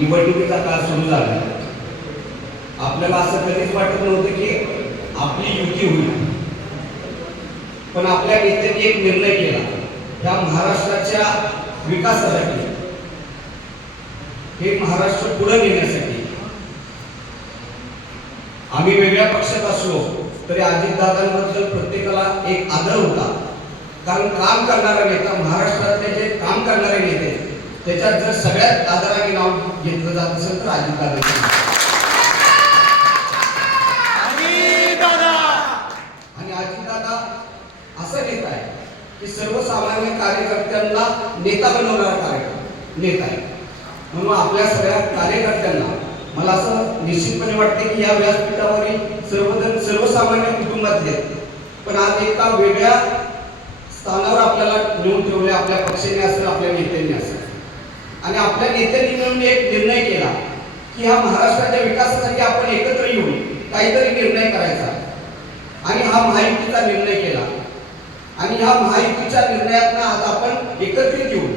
निवडणुकीचा काळ सुरू झाला. आपल्याला असं कधीच वाटत नव्हतं की आपली युती होईल. पण आपल्या नेत्यांनी एक निर्णय केला. त्या महाराष्ट्राच्या विकासासाठी. हे महाराष्ट्र पुढे नेण्यासाठी. आम्ही वेगळ्या पक्षात असलो तरी अजितदादांबद्दल प्रत्येकाला एक आदर होता. कारण काम करणारा नेता महाराष्ट्रातले जे काम करणारे नेते त्याच्यात जर सगळ्यात आदर नाव घेतलं जात असेल तर अजितदादा आणि असं नेता आहे की सर्वसामान्य कार्यकर्त्यांना नेता बनवणारा कार्यक्रम नेता आहे. म्हणून आपल्या सगळ्या कार्यकर्त्यांना मला असं निश्चितपणे वाटते की या व्यासपीठावरील सर्वजण सर्वसामान्य कुटुंबातले पण आज एका वेगळ्या स्थानावर आपल्याला नेऊन ठेवले आपल्या पक्षाने असेल आपल्या नेत्यांनी असेल. आणि आपल्या नेत्यांनी मिळून एक निर्णय केला की हा महाराष्ट्राच्या विकासासाठी आपण एकत्र येऊन काहीतरी निर्णय करायचा. आणि हा महायुतीचा निर्णय केला. आणि ह्या महायुतीच्या निर्णयातनं आज आपण एकत्रित येऊन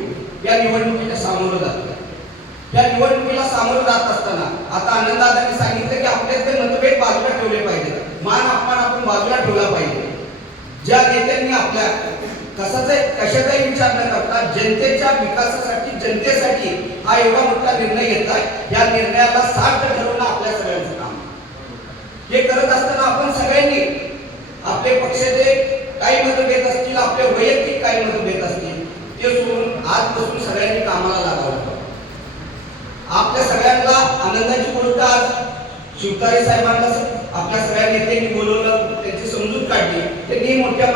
या निवडणुकीच्या सामोरं जातो या निवडणुकीला सामोरं जात असताना आता आनंदादांनी सांगितलं की आपल्यातले मतभेद बाजूला ठेवले पाहिजेत. मान अपमान आपण बाजूला ठेवला पाहिजे. ज्या नेत्यांनी आपल्या कशाचा कशाचाही विचार न करता जनतेच्या विकासासाठी जनतेसाठी हा एवढा मोठा निर्णय घेत या निर्णयाला सार्थ ठरवणं आपल्या सगळ्यांचं काम हे करत असताना आपण सगळ्यांनी आपले पक्षाचे काही मतभेद असतील आपले वैयक्तिक काही मतभेद असतील ते सोडून आजपासून सगळ्यांनी कामाला लागावं आपल्या सगळ्यांना आनंदाची गोष्ट आज शिवतारे साहेबांना आपल्या सगळ्या नेत्यांनी बोलवलं त्यांची समजूत काढली. ini mau dia